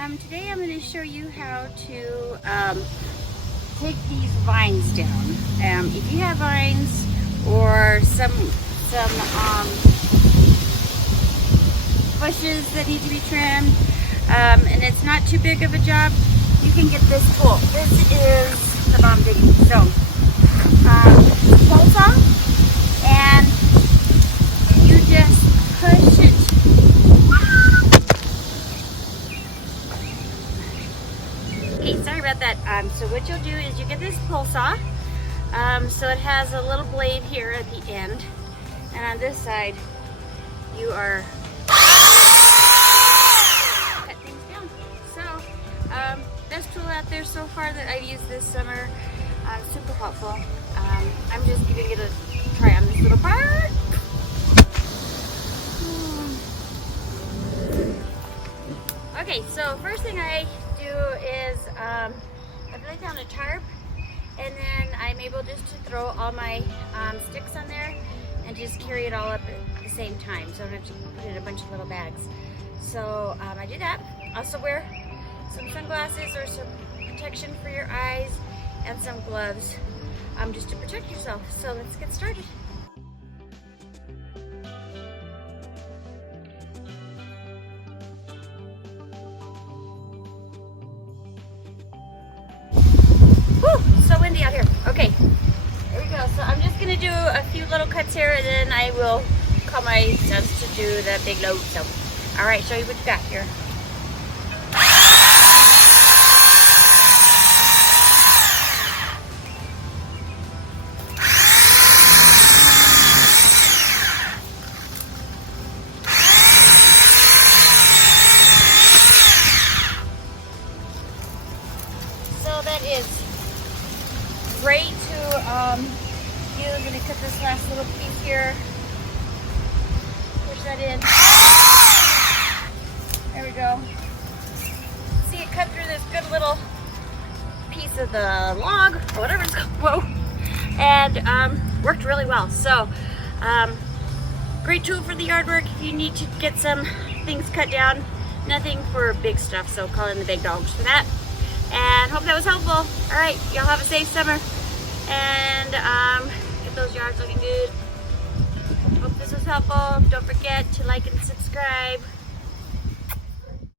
Today I'm going to show you how to take these vines down. If you have vines or some bushes that need to be trimmed, and it's not too big of a job, you can get this tool. This is the bomb digging stone. Pole saw, and you just push it. Okay, sorry about that. So what you'll do is you get this pole saw. So it has a little blade here at the end, and on this side you are cut things down. So best tool out there so far that I've used this summer. Super helpful. I'm just giving it a try on this little part. Okay, so first thing I do is I lay down a tarp, and then I'm able just to throw all my sticks on there and just carry it all up at the same time, so I don't have to put it in a bunch of little bags. So I do that. Also wear some sunglasses or some protection for your eyes and some gloves just to protect yourself. So let's get started. Whew, so windy out here. Okay, there we go. So I'm just gonna do a few little cuts here, and then I will call my sons to do the big load. So, all right, show you what you got here. So that is great to use. I'm going to cut this last little piece here. Push that in. There we go. See, it cut through this good little piece of the log, or whatever it's called. Whoa. And worked really well. So, great tool for the yard work if you need to get some things cut down. Nothing for big stuff, so call in the big dogs for that. And hope that was helpful. All right, y'all have a safe summer, and get those yards looking good. Hope this was helpful. Don't forget to like and subscribe.